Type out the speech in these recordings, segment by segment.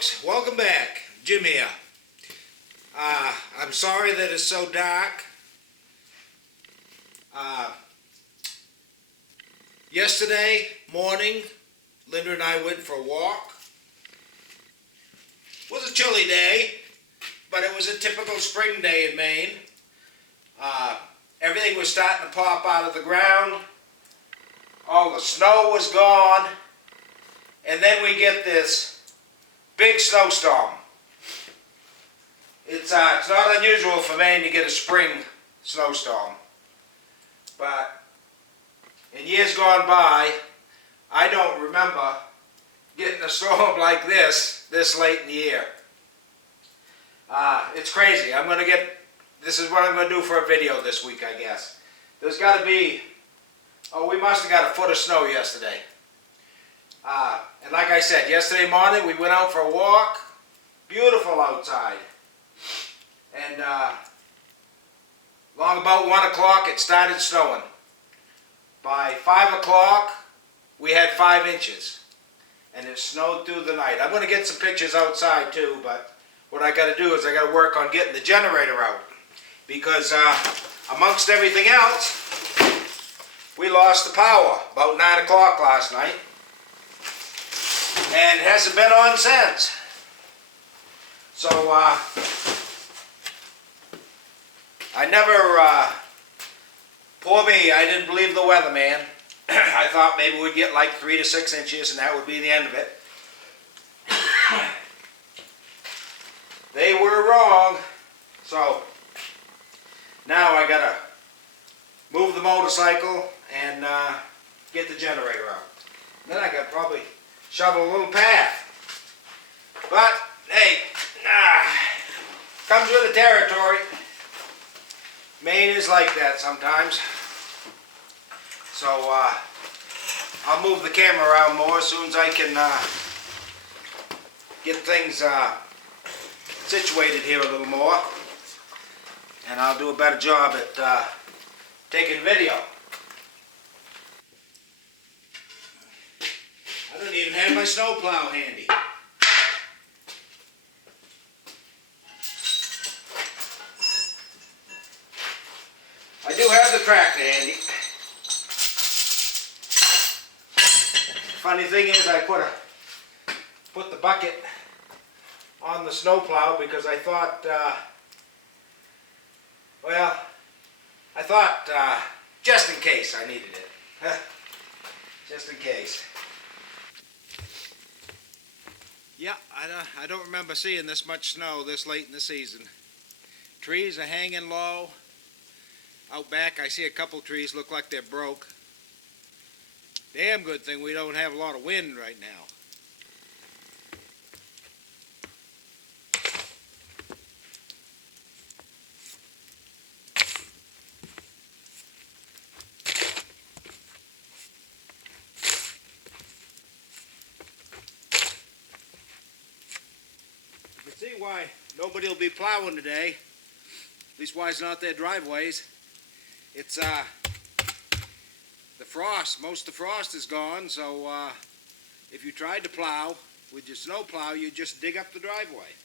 folks, welcome back. Jim here. I'm sorry that it's so dark. Yesterday morning, Linda and I went for a walk. It was a chilly day, but it was a typical spring day in Maine. Everything was starting to pop out of the ground. All the snow was gone. And then we get this big snowstorm. It's not unusual for Maine to get a spring snowstorm. But in years gone by, I don't remember getting a storm like this late in the year. It's crazy. This is what I'm going to do for a video this week, I guess. There's got to be, we must have got a foot of snow yesterday. And like I said, yesterday morning we went out for a walk. Beautiful outside. And long about 1 o'clock it started snowing. By 5 o'clock we had 5 inches. And it snowed through the night. I'm going to get some pictures outside too, but what I got to do is I got to work on getting the generator out. Because amongst everything else, we lost the power about 9 o'clock last night. And it hasn't been on since. So, I never, poor me, I didn't believe the weatherman. I thought maybe we'd get like 3 to 6 inches and that would be the end of it. They were wrong. So, now I gotta move the motorcycle and get the generator out. Then I gotta probably shovel a little path. But, hey, comes with the territory. Maine is like that sometimes. So, I'll move the camera around more as soon as I can get things situated here a little more. And I'll do a better job at taking video. I don't even have my snowplow handy. I do have the tractor handy. Funny thing is, I put the bucket on the snowplow because I thought, just in case I needed it. Just in case. Yeah, I don't remember seeing this much snow this late in the season. Trees are hanging low. Out back I see a couple trees look like they're broke. Damn good thing we don't have a lot of wind right now. You can see why nobody will be plowing today. At least why it's not their driveways. It's the frost. Most of the frost is gone, so if you tried to plow with your snow plow, you just dig up the driveway.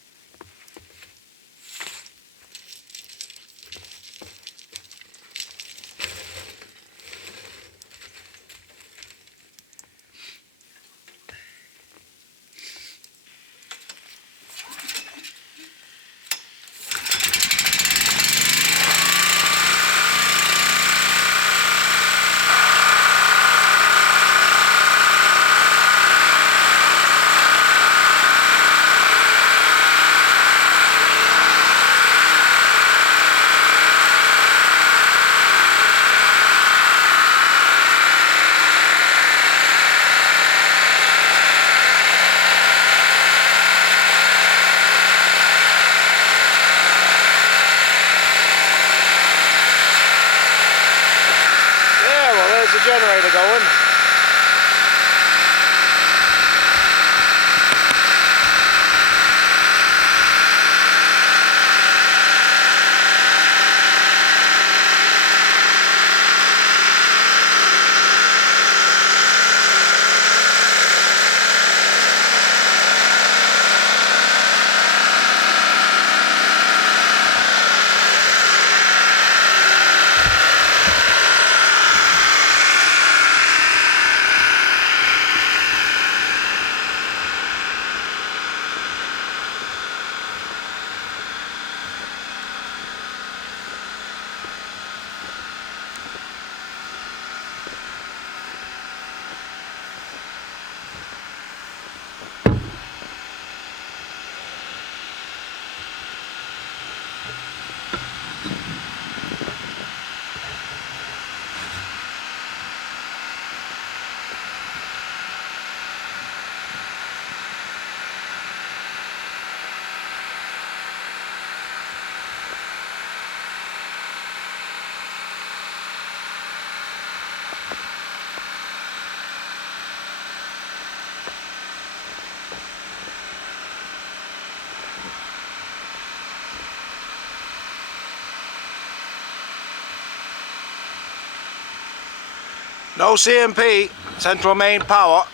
No CMP, Central Maine Power.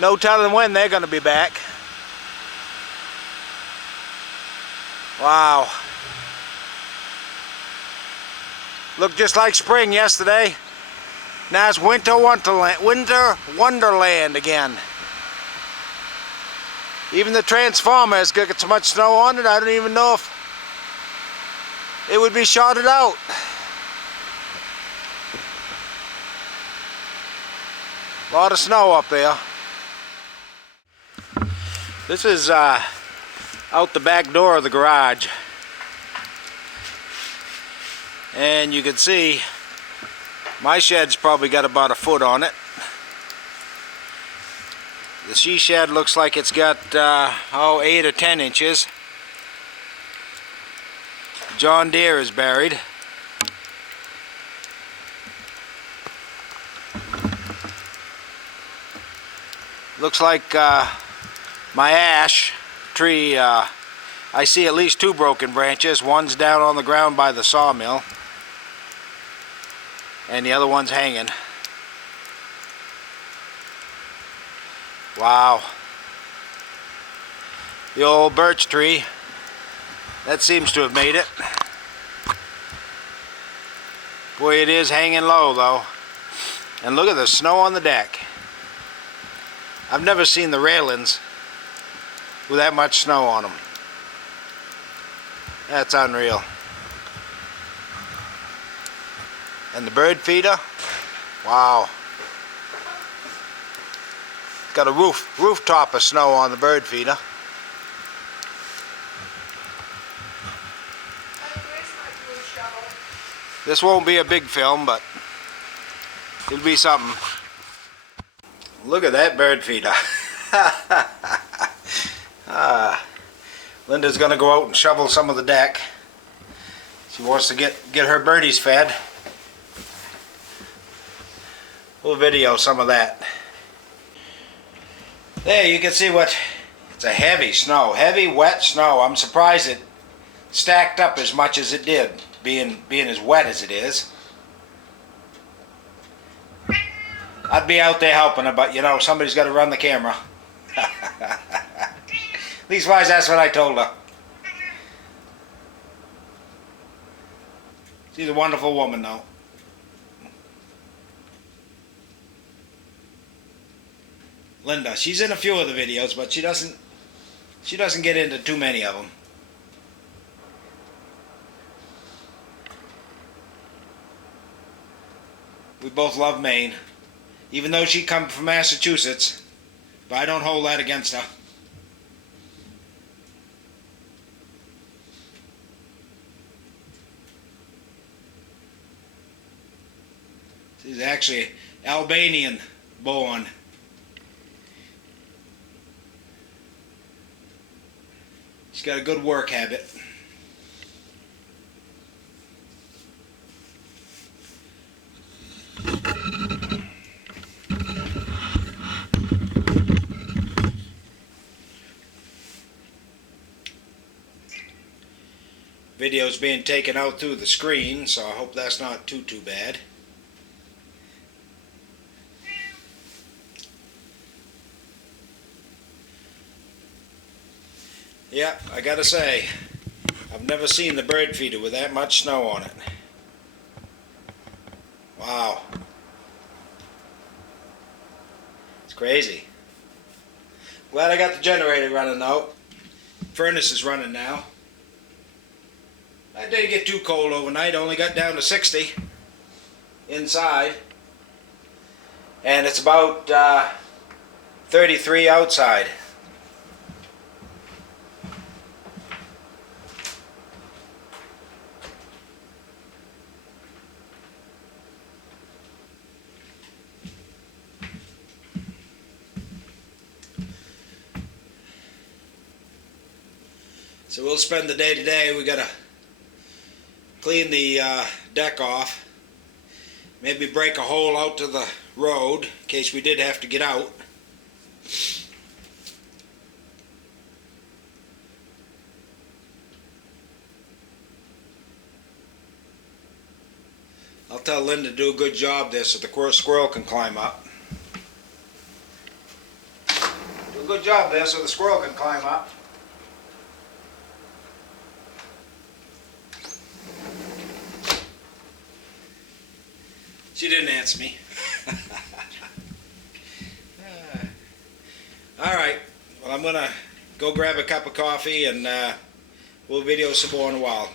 No telling when they're going to be back. Wow. Looked just like spring yesterday. Now it's winter wonderland again. Even the transformer has got so much snow on it, I don't even know if it would be shorted out. A lot of snow up there. This is out the back door of the garage. And you can see my shed's probably got about a foot on it. The she shed looks like it's got 8 or 10 inches. John Deere is buried. Looks like my ash tree, I see at least 2 broken branches. One's down on the ground by the sawmill, and the other one's hanging. Wow. The old birch tree, that seems to have made it. Boy, it is hanging low though. And look at the snow on the deck. I've never seen the railings with that much snow on them. That's unreal. And the bird feeder, wow. It's got a rooftop of snow on the bird feeder. This won't be a big film, but it'll be something. Look at that bird feeder. Linda's gonna go out and shovel some of the deck. She wants to get her birdies fed. We'll video some of that. There you can see it's a heavy snow, heavy wet snow. I'm surprised it stacked up as much as it did, being as wet as it is. I'd be out there helping her, but you know, somebody's got to run the camera. Leastwise, that's what I told her. She's a wonderful woman, though. Linda, she's in a few of the videos, but she doesn't get into too many of them. We both love Maine, even though she comes from Massachusetts, but I don't hold that against her. She's actually Albanian born. She's got a good work habit. Video's being taken out through the screen, so I hope that's not too bad. Yeah, I gotta say, I've never seen the bird feeder with that much snow on it. Wow. It's crazy. Glad I got the generator running though. Furnace is running now. I didn't get too cold overnight, only got down to 60 inside. And it's about 33 outside. So we'll spend the day today. We gotta clean the deck off, maybe break a hole out to the road in case we did have to get out. I'll tell Lynn to do a good job there so the squirrel can climb up. Do a good job there so the squirrel can climb up. She didn't answer me. Alright, well I'm gonna go grab a cup of coffee and we'll video some more in a while.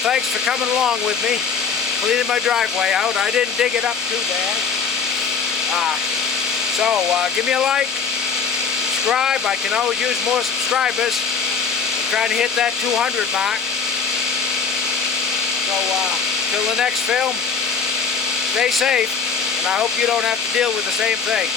Thanks for coming along with me. Cleaning my driveway out. I didn't dig it up too bad. Give me a like, subscribe. I can always use more subscribers. I'm trying to hit that 200 mark. So till the next film, stay safe, and I hope you don't have to deal with the same thing.